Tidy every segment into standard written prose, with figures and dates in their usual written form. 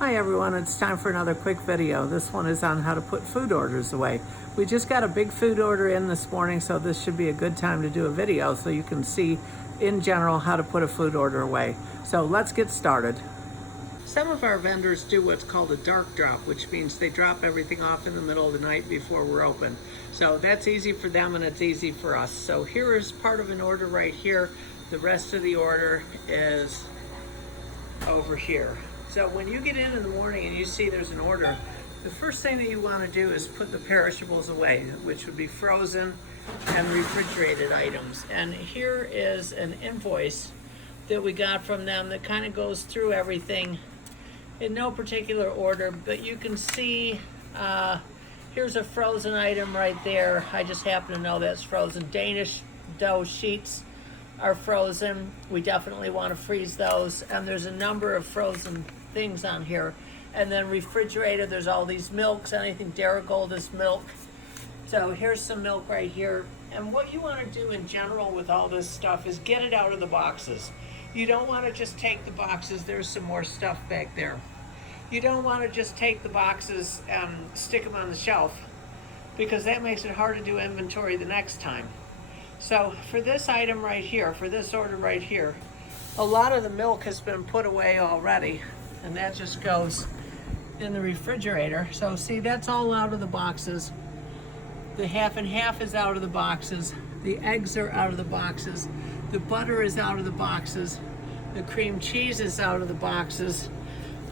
Hi everyone, it's time for another quick video. This one is on how to put food orders away. We just got a big food order in this morning, so this should be a good time to do a video so you can see in general how to put a food order away. So let's get started. Some of our vendors do what's called a dark drop, which means they drop everything off in the middle of the night before we're open. So that's easy for them and it's easy for us. So here is part of an order right here. The rest of the order is over here. So when you get in the morning and you see there's an order, the first thing that you want to do is put the perishables away, which would be frozen and refrigerated items. And here is an invoice that we got from them that kind of goes through everything in no particular order, but you can see here's a frozen item right there. I just happen to know that's frozen. Danish dough sheets are frozen. We definitely want to freeze those. And there's a number of frozen things on here. And then refrigerated, there's all these milks, anything Darigold is milk. So here's some milk right here. And what you want to do in general with all this stuff is get it out of the boxes. You don't want to just take the boxes. There's some more stuff back there. You don't want to just take the boxes and stick them on the shelf, because that makes it hard to do inventory the next time. So for this item right here, for this order right here, a lot of the milk has been put away already, and that just goes in the refrigerator. So see, that's all out of the boxes. The half and half is out of the boxes. The eggs are out of the boxes. The butter is out of the boxes. The cream cheese is out of the boxes.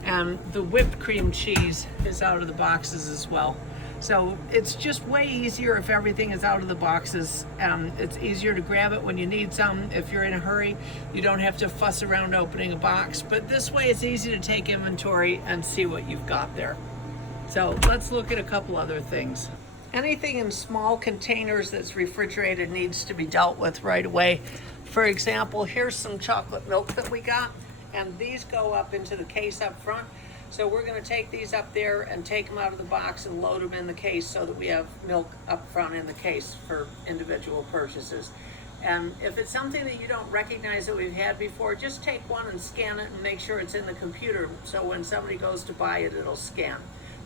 And the whipped cream cheese is out of the boxes as well. So it's just way easier if everything is out of the boxes. It's easier to grab it when you need some. If you're in a hurry, you don't have to fuss around opening a box. But this way it's easy to take inventory and see what you've got there. So let's look at a couple other things. Anything in small containers that's refrigerated needs to be dealt with right away. For example, here's some chocolate milk that we got, and these go up into the case up front. So we're going to take these up there and take them out of the box and load them in the case so that we have milk up front in the case for individual purchases. And if it's something that you don't recognize that we've had before, just take one and scan it and make sure it's in the computer, so when somebody goes to buy it, it'll scan.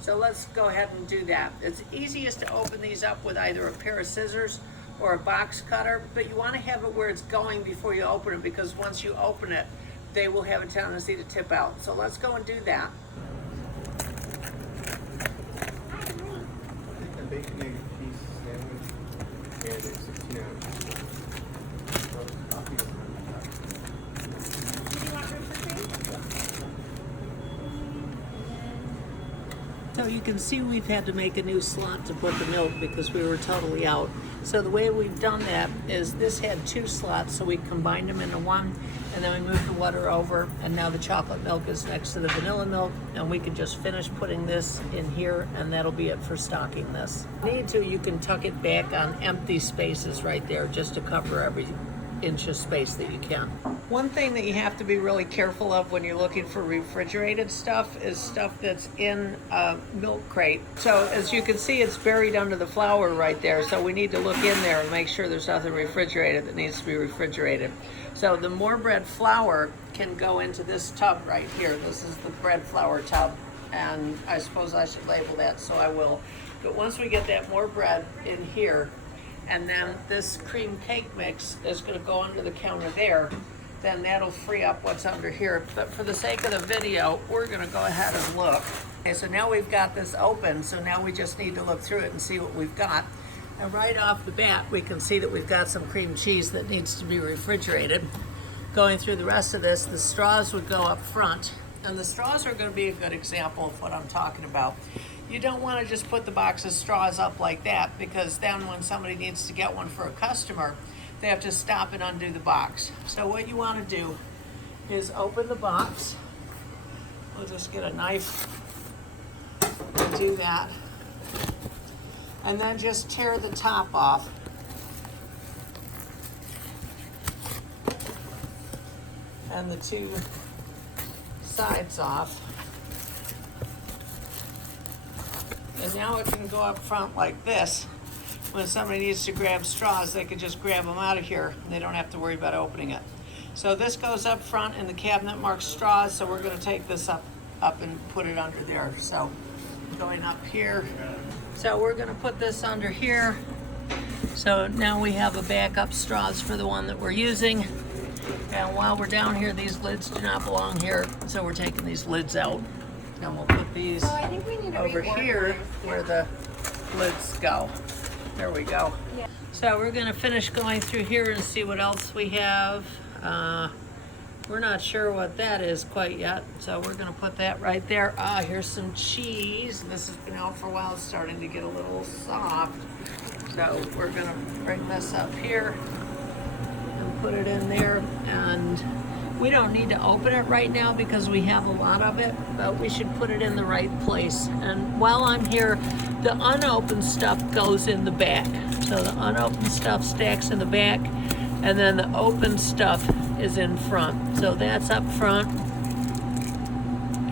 So let's go ahead and do that. It's easiest to open these up with either a pair of scissors or a box cutter, but you want to have it where it's going before you open it, because once you open it, they will have a tendency to tip out. So let's go and do that. Bacon egg cheese sandwich and a 16 ounce. So you can see we've had to make a new slot to put the milk because we were totally out. So the way we've done that is this had two slots, so we combined them into one, and then we moved the water over, and now the chocolate milk is next to the vanilla milk, and we can just finish putting this in here, and that'll be it for stocking this. If you need to, you can tuck it back on empty spaces right there just to cover every inch of space that you can. One thing that you have to be really careful of when you're looking for refrigerated stuff is stuff that's in a milk crate. So as you can see, it's buried under the flour right there. So we need to look in there and make sure there's nothing refrigerated that needs to be refrigerated. So the more bread flour can go into this tub right here. This is the bread flour tub, and I suppose I should label that, so I will. But once we get that more bread in here, and then this cream cake mix is going to go under the counter there, then that'll free up what's under here. But for the sake of the video, we're going to go ahead and look. Okay, so now we've got this open, so now we just need to look through it and see what we've got. And right off the bat, we can see that we've got some cream cheese that needs to be refrigerated. Going through the rest of this, the straws would go up front, and the straws are going to be a good example of what I'm talking about. You don't want to just put the box of straws up like that, because then when somebody needs to get one for a customer, they have to stop and undo the box. So what you want to do is open the box. We'll just get a knife and do that. And then just tear the top off. And the two sides off. And now it can go up front like this. When somebody needs to grab straws, they can just grab them out of here and they don't have to worry about opening it. So this goes up front in the cabinet marked straws, so we're going to take this up up and put it under there. So going up here. So we're gonna put this under here. So now we have a backup straws for the one that we're using. And while we're down here, these lids do not belong here. So we're taking these lids out. And we'll put these I think we need to over here where the lids go. There we go. Yeah. So we're gonna finish going through here and see what else we have. We're not sure what that is quite yet, so we're gonna put that right there. Here's some cheese. This has been out for a while. It's starting to get a little soft. So we're gonna bring this up here and put it in there. And we don't need to open it right now because we have a lot of it, but we should put it in the right place. And while I'm here, the unopened stuff goes in the back. So the unopened stuff stacks in the back, and then the open stuff is in front. So that's up front.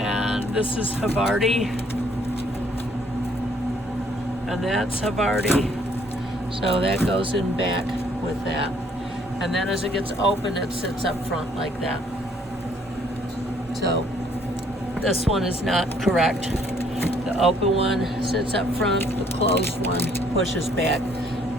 And this is Havarti. And that's Havarti. So that goes in back with that. And then as it gets open, it sits up front like that. So this one is not correct. The open one sits up front, the closed one pushes back.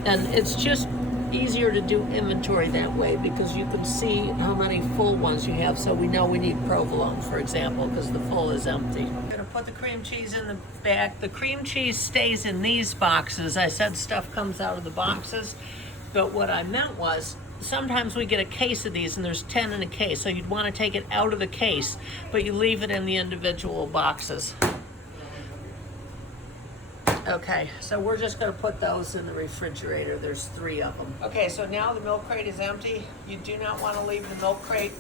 And it's just easier to do inventory that way because you can see how many full ones you have. So we know we need provolone, for example, because the full is empty. I'm gonna put the cream cheese in the back. The cream cheese stays in these boxes. I said stuff comes out of the boxes, but what I meant was sometimes we get a case of these and there's 10 in a case. So you'd want to take it out of the case, but you leave it in the individual boxes. Okay, so we're just gonna put those in the refrigerator. There's 3 of them. Okay, so now the milk crate is empty. You do not want to leave the milk crate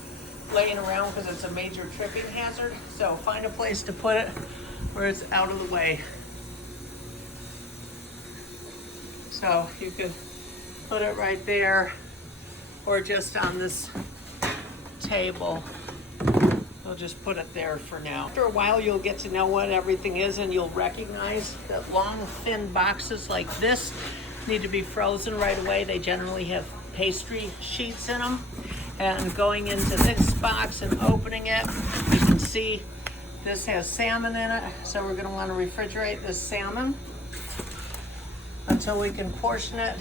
laying around because it's a major tripping hazard. So find a place to put it where it's out of the way. So you could put it right there or just on this table. We'll just put it there for now. After a while, you'll get to know what everything is and you'll recognize that long, thin boxes like this need to be frozen right away. They generally have pastry sheets in them. And going into this box and opening it, you can see this has salmon in it. So we're gonna wanna refrigerate this salmon until we can portion it.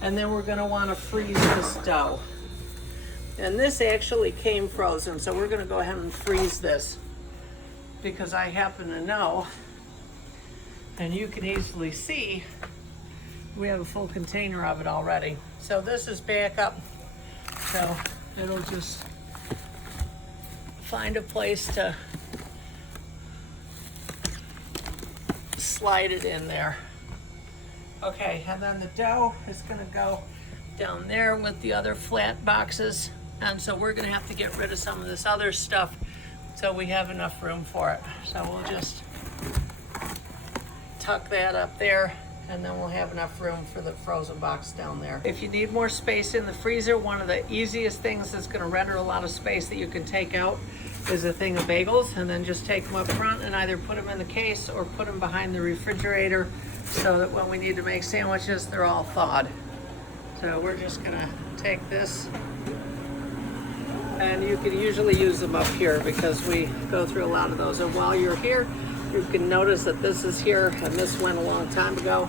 And then we're gonna wanna freeze this dough. And this actually came frozen, so we're gonna go ahead and freeze this because I happen to know, and you can easily see, we have a full container of it already. So this is back up, so it'll just find a place to slide it in there. Okay, and then the dough is gonna go down there with the other flat boxes. And so we're gonna have to get rid of some of this other stuff so we have enough room for it. So we'll just tuck that up there and then we'll have enough room for the frozen box down there. If you need more space in the freezer, one of the easiest things that's gonna render a lot of space that you can take out is a thing of bagels, and then just take them up front and either put them in the case or put them behind the refrigerator so that when we need to make sandwiches, they're all thawed. So we're just gonna take this, and you can usually use them up here because we go through a lot of those. And while you're here, you can notice that this is here and this went a long time ago.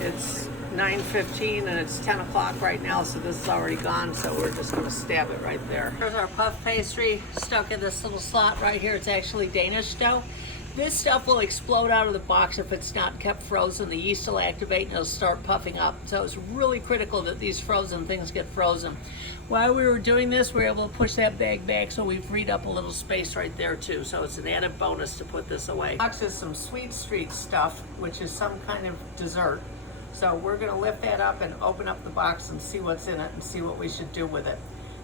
It's 9:15 and it's 10 o'clock right now, so this is already gone, so we're just gonna stab it right there. Here's our puff pastry stuck in this little slot right here. It's actually Danish dough. This stuff will explode out of the box if it's not kept frozen. The yeast will activate and it'll start puffing up. So it's really critical that these frozen things get frozen. While we were doing this, we were able to push that bag back, so we freed up a little space right there too. So it's an added bonus to put this away. Box is some Sweet Street stuff, which is some kind of dessert. So we're gonna lift that up and open up the box and see what's in it and see what we should do with it.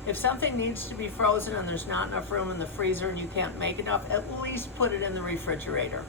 If something needs to be frozen and there's not enough room in the freezer and you can't make enough, at least put it in the refrigerator.